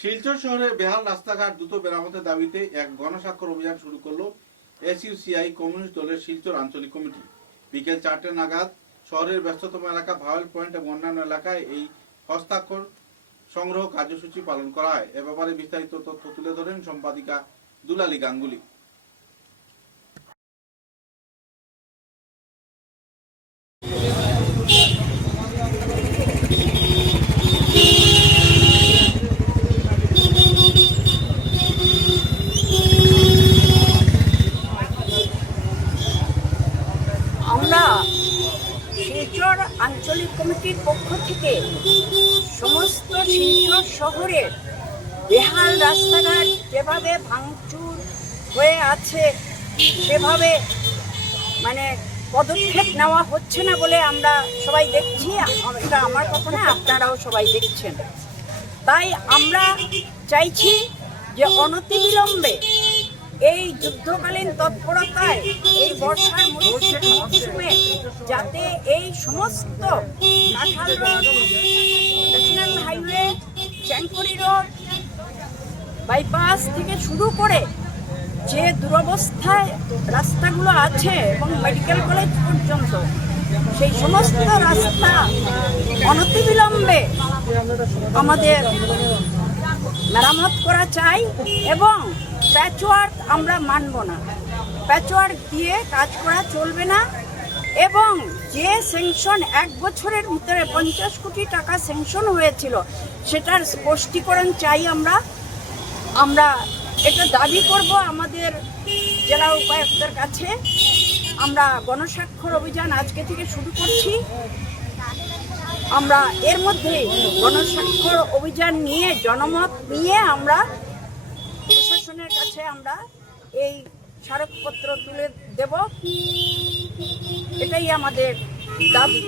শিলচর শহরের বেহাল রাস্তাঘাট দ্রুত মেরামতের দাবিতে এক গণস্বাক্ষর অভিযান শুরু করল এসইউসিআই কমিউনিস্ট দলের শিলচর আঞ্চলিক কমিটি। বিকেল 4টে নাগাদ শহরের ব্যস্ততম এলাকা ভাওয়েল পয়েন্ট এবং অন্যান্য এলাকায় এই হস্তাক্ষর সংগ্রহ কার্যসূচি পালন করা হয়। এ ব্যাপারে বিস্তারিত তথ্য তুলে ধরেন সম্পাদিকা দুলালী গাঙ্গুলি। আমরা শিলচর আঞ্চলিক কমিটির পক্ষ থেকে সমস্ত শিলচর শহরের বেহাল রাস্তাঘাট যেভাবে ভাঙচুর হয়ে আছে সেভাবে পদক্ষেপ নেওয়া হচ্ছে না বলে আমরা সবাই দেখছি। এটা আমার কথা না, আপনারাও সবাই দেখছেন। তাই আমরা চাইছি যে অনতিবিলম্বে এই যুদ্ধকালীন তৎপরতায় এই বর্ষার মৌসুমে যাতে এই সমস্ত কাঁঠাল road, national highway, Changkuri road, bypass থেকে শুরু করে যে দুরবস্থায় রাস্তাগুলো আছে এবং মেডিকেল কলেজ পর্যন্ত সেই সমস্ত রাস্তা অনতিবিলম্বে আমাদের মেরামত করা চাই। এবং প্যাচওয়ার্ক আমরা মানব না, প্যাচওয়ার্ক দিয়ে কাজ করা চলবে না। এবং যে স্যাংশন 1 বছরের ভিতরে 50 কোটি টাকা স্যাংশন হয়েছিল সেটার স্পষ্টীকরণ চাই। আমরা এটা দাবি করব আমাদের জেলা উপায়ুক্তের কাছে। আমরা গণস্বাক্ষর অভিযান আজকে থেকে শুরু করছি। আমরা এর মধ্যে গণস্বাক্ষর অভিযান নিয়ে জনমত নিয়ে আমরা প্রশাসনের কাছে আমরা এই স্মারকপত্র তুলে দেব। এটাই আমাদের দাবি।